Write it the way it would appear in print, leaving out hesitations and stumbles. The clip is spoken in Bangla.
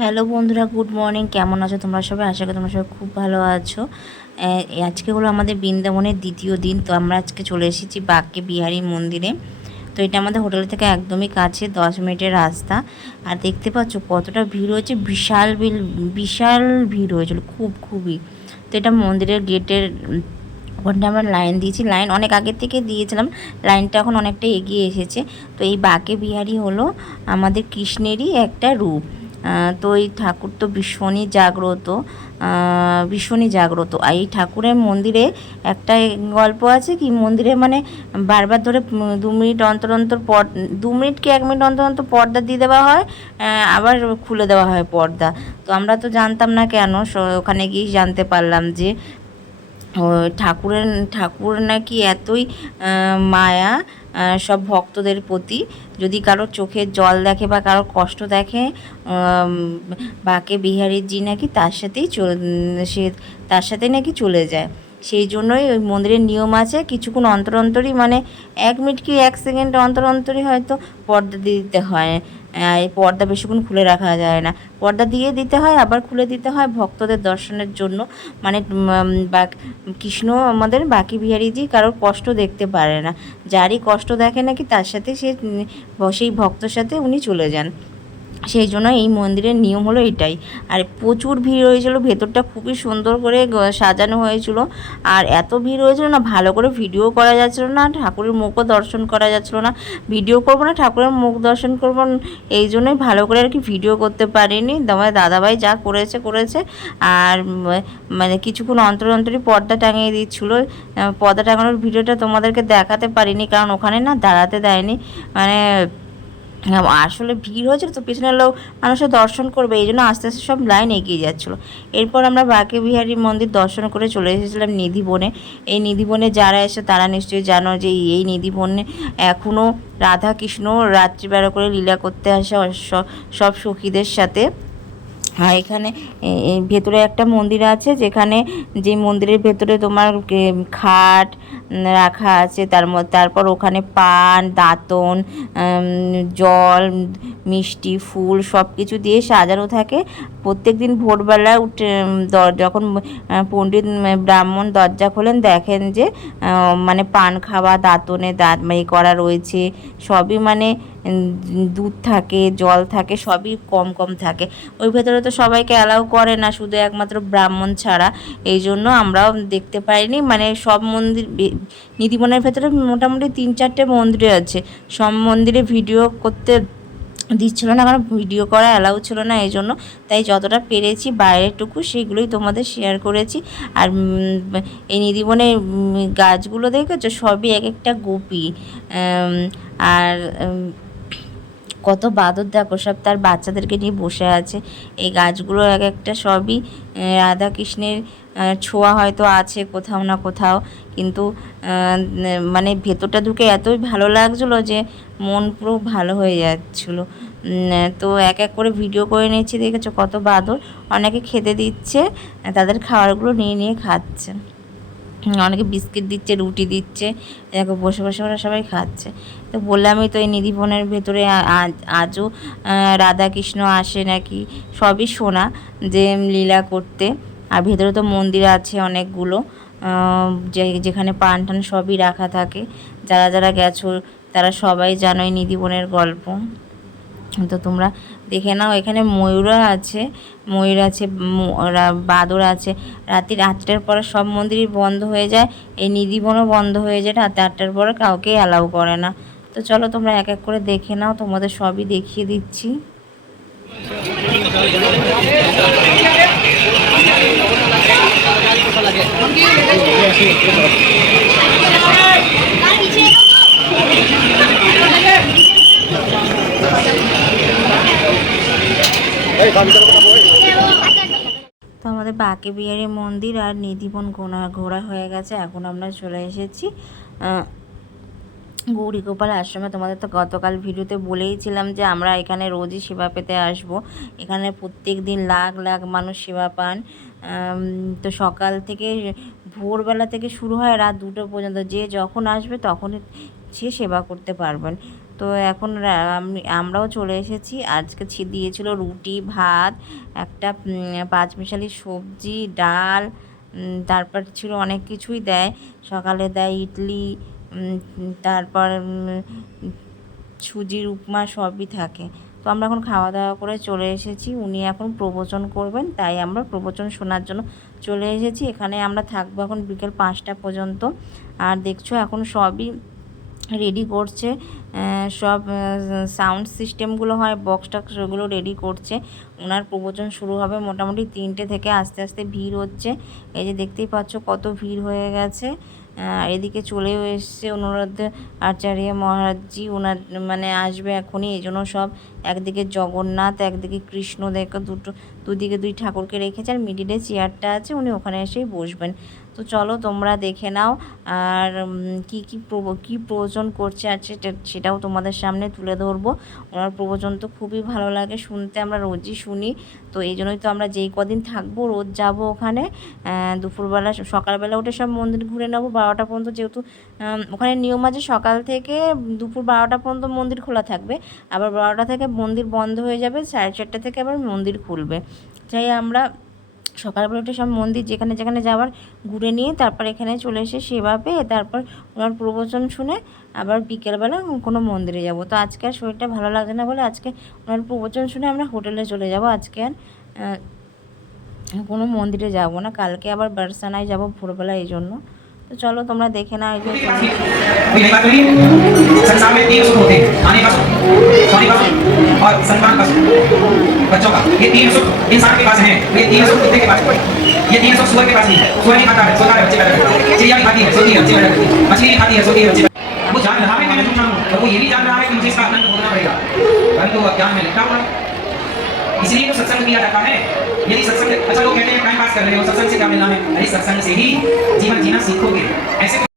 হ্যালো বন্ধুরা, গুড মর্নিং। কেমন আছো তোমরা সবাই? আশা করি তোমরা সবাই খুব ভালো আছো। আজকে হলো আমাদের বৃন্দাবনের দ্বিতীয় দিন। তো আমরা আজকে চলে এসেছি বাঁকে বিহারী মন্দিরে। তো এটা আমাদের হোটেল থেকে একদমই কাছে, 10 মিনিটের রাস্তা। আর দেখতে পাচ্ছ কতটা ভিড় হয়েছে, বিশাল বিশাল ভিড় হয়েছিল, খুবই। তো এটা মন্দিরের গেটের ওখানটা আমরা লাইন দিয়েছি, লাইন অনেক আগের থেকে দিয়েছিলাম, লাইনটা এখন অনেকটা এগিয়ে এসেছে। তো এই বাঁকে বিহারী হলো আমাদের কৃষ্ণেরই একটা রূপ। তো এই ঠাকুর তো ভীষণই জাগ্রত। আর এই ঠাকুরের মন্দিরে একটা গল্প আছে কি, মন্দিরে মানে বারবার ধরে 2 মিনিট অন্তর অন্তর 2 মিনিট কি 1 মিনিট অন্তর অন্তর পর্দা দিয়ে দেওয়া হয়, আবার খুলে দেওয়া হয় পর্দা। তো আমরা তো জানতাম না কেন, ওখানে গিয়েই জানতে পারলাম যে ঠাকুর নাকি এতই মায়া সব ভক্তদের প্রতি। যদি কারোর চোখের জল দেখে বা কারোর কষ্ট দেখে, বাঁকে বিহারীজি নাকি তার সাথেই নাকি চলে যায়। সেই জন্যই ওই মন্দিরের নিয়ম আছে, কিছুক্ষণ অন্তর অন্তরই, মানে 1 মিনিট কি 1 সেকেন্ড অন্তর অন্তরই হয়তো পর্দা দিয়ে দিতে হয়। এই পর্দা বেশিক্ষণ খুলে রাখা যায় না, পর্দা দিয়ে দিতে হয়, আবার খুলে দিতে হয় ভক্তদের দর্শনের জন্য। মানে বা কৃষ্ণ আমাদের বাঁকে বিহারীজি কারোর কষ্ট দেখতে পারে না, যারই কষ্ট দেখে নাকি তার সাথে সেই ভক্তর সাথে উনি চলে যান। সেই জন্য এই মন্দিরের নিয়ম হলো এটাই। আর প্রচুর ভিড় হয়েছিল, ভেতরটা খুবই সুন্দর করে সাজানো হয়েছিল। আর এত ভিড় হয়েছিল না, ভালো করে ভিডিও করা যাচ্ছিল না, ঠাকুরের মুখও দর্শন করা যাচ্ছিল না। ভিডিও করবো না, ঠাকুরের মুখ দর্শন করবো, এই জন্যই ভালো করে আর কি ভিডিও করতে পারিনি। আমার দাদাভাই যা করেছে। আর মানে কিছুক্ষণ অন্তর অন্তরই পর্দা টাঙিয়ে দিচ্ছিলো। পর্দা টাঙানোর ভিডিওটা তোমাদেরকে দেখাতে পারিনি, কারণ ওখানে না দাঁড়াতে দেয়নি। মানে আসলে ভিড় হয়েছিল তো, পিছনের লোক মানুষের দর্শন করবে, এই জন্য আস্তে আস্তে সব লাইন এগিয়ে যাচ্ছিলো। এরপর আমরা বাঁকে বিহারী মন্দির দর্শন করে চলে এসেছিলাম নিধিবনে। এই নিধিবনে যারা এসে তারা নিশ্চয়ই জানো যে এই নিধিবনে এখনও রাধা কৃষ্ণ রাত্রিবেলা করে লীলা করতে আসে সব সখীদের সাথে। আর এখানে ভেতরে একটা মন্দির আছে, যে মন্দিরের ভেতরে তোমার খাট রাখা আছে, তারপর ওখানে পান, দাঁতন, জল, মিষ্টি, ফুল সব কিছু দিয়ে সাজানো থাকে। প্রত্যেক দিন ভোরবেলা উঠে যখন পণ্ডিত ব্রাহ্মণ দরজা খোলেন, দেখেন যে মানে পান খাওয়া, দাঁতনে দাঁত করা রয়েছে, সবই মানে দুধ থাকে, জল থাকে, সবই কম থাকে। ওই ভেতরে তো সবাইকে অ্যালাউ করে না, শুধু একমাত্র ব্রাহ্মণ ছাড়া। এই জন্য আমরাও দেখতে পাইনি। মানে সব মন্দির, নিধিবনের ভেতরে মোটামুটি 3-4টে মন্দিরে আছে, সব মন্দিরে ভিডিও করতে দিচ্ছিল না, কারণ ভিডিও করা অ্যালাউ ছিল না। এই জন্য তাই যতটা পেরেছি বাইরেটুকু সেগুলোই তোমাদের শেয়ার করেছি। আর এই নিধিবনের গাছগুলো দেখেছো, সবই এক একটা গোপী। আর কত বাদর দেখো, সব তার বাচ্চাদেরকে নিয়ে বসে আছে। এই গাছগুলো এক একটা সবই রাধা কৃষ্ণের ছোঁয়া হয়তো আছে কোথাও না কোথাও। কিন্তু মানে ভেতরটা ঢুকে এতই ভালো লাগছিলো যে মন পুরো ভালো হয়ে যাচ্ছিলো। তো এক এক করে ভিডিও করে নিচ্ছি, দেখেছো কত বাদর। অনেকে খেতে দিচ্ছে, তাদের খাবারগুলো নিয়ে খাচ্ছে। অনেকে বিস্কিট দিচ্ছে, রুটি দিচ্ছে, দেখো বসে বসে ওরা সবাই খাচ্ছে। তো বললামই তো, এই নিধিবনের ভেতরে আজও রাধাকৃষ্ণ আসে নাকি, সবই শোনা যে লীলা করতে। আর ভেতরে তো মন্দির আছে অনেকগুলো, যেখানে পান টান সবই রাখা থাকে। যারা যারা গেছো তারা সবাই জানো এই নিধিবনের গল্প। তো তোমরা দেখে নাও। এখানে ময়ূর আছে, বাদর আছে। রাত্রি 8টার পরে সব মন্দিরই বন্ধ হয়ে যায়, এই নিধিবনও বন্ধ হয়ে যায়। রাত 8টার পরে কাউকেই অ্যালাউ করে না। তো চলো তোমরা এক এক করে দেখে নাও, তোমাদের সবই দেখিয়ে দিচ্ছি। তো আমাদের বাঁকে বিহারী মন্দির আর নিধিবন ঘোরা হয়ে গেছে। এখন আমরা চলে এসেছি গৌরীগোপাল আশ্রমে। তোমাদের তো গতকাল ভিডিওতে বলেইছিলাম যে আমরা এখানে রোজই সেবা পেতে আসব। এখানে প্রত্যেক দিন লাখ লাখ মানুষ সেবা পান। তো সকাল থেকে ভোরবেলা থেকে শুরু হয় রাত 2টো পর্যন্ত, যে যখন আসবে তখনই সে সেবা করতে পারবেন। তো এখন আমরাও চলে এসেছি। আজকে দিয়েছিল রুটি, ভাত, একটা পাঁচমিশালি সবজি, ডাল, তারপর ছিল অনেক কিছুই দেয়। সকালে দেয় ইডলি, তারপর সুজির উপমা, সবই থাকে। তো আমরা এখন খাওয়া দাওয়া করে চলে এসেছি। উনি এখন প্রবচন করবেন, তাই আমরা প্রবচন শোনার জন্য চলে এসেছি। এখানে আমরা থাকবো এখন বিকেল 5টা পর্যন্ত। আর দেখছো এখন সবই রেডি করছে, সব সাউন্ড সিস্টেমগুলো হয়, বক্স টক্স ওগুলো রেডি করছে। ওনার প্রবচন শুরু হবে মোটামুটি 3টে থেকে। আস্তে আস্তে ভিড় হচ্ছে, এই যে দেখতেই পাচ্ছ কত ভিড় হয়ে গেছে। এদিকে চলেও এসছে অনুরাধ আচার্য মহারাজজি, ওনার মানে আসবে এখনই। এই জন্য সব একদিকে জগন্নাথ, একদিকে কৃষ্ণ, দেখো দুদিকে দুই ঠাকুরকে রেখেছে, আর মিডিলে চেয়ারটা আছে, উনি ওখানে এসেই বসবেন। তো চলো তোমরা দেখে নাও, আর কী প্রবচন করছে আছে সেটাও তোমাদের সামনে তুলে ধরবো। ওনার প্রবচন তো খুবই ভালো লাগে শুনতে, আমরা রোজই শুনি। তো এই জন্যই তো আমরা যেই কদিন থাকবো রোজ যাব ওখানে। দুপুরবেলা সকালবেলা উঠে সব মন্দির ঘুরে নেবো 12টা পর্যন্ত, যেহেতু ওখানে নিয়ম আছে সকাল থেকে দুপুর 12টা পর্যন্ত মন্দির খোলা থাকবে, আবার 12টা থেকে মন্দির বন্ধ হয়ে যাবে, 4:30 থেকে আবার মন্দির খুলবে। তাই আমরা সকালবেলা উঠে সব মন্দির যেখানে যেখানে যাওয়ার ঘুরে নিয়ে তারপর এখানে চলে এসে সেবা পেয়ে তারপর ওনার প্রবচন শুনে আবার বিকেলবেলা কোনো মন্দিরে যাব। তো আজকে আর শরীরটা ভালো লাগছে না বলে আজকে ওনার প্রবচন শুনে আমরা হোটেলে চলে যাব। আজকে আর কোনো মন্দিরে যাব না, কালকে আবার বারসানায় যাব ভোরবেলা, এই জন্য। তো চলো তোমরা দেখে নাও। এই संसार में 3 सुख होते हैं, खाने का सुख, सोने का सुख और सम्मान का सुख बच्चों का। ये 3 सुख इंसान के पास है, ये 3 सुख कुत्ते के पास है। ये 3 सुख सुअर के पास नहीं है। सुअर नहीं खाता है, सोता है, बच्चे पैदा करता है। चिड़िया भी खाती है, सोती है, बच्चे पैदा करती है। मछली भी खाती है, सोती है, बच्चे पैदा करती है। वो जान रहा है मैंने सुना हूं, और वो ये भी जान रहा है कि मुझे इसका आनंद भोगना पड़ेगा, परंतु अज्ञान में लिखा हुआ है। इसलिए तो सत्संग किया जाता है। यदि सत्संग, अच्छा लोग कहते हैं टाइम पास कर रहे हो, सत्संग से क्या मिलना है? अरे सत्संग से ही जीवन जीना सीखोगे। ऐसे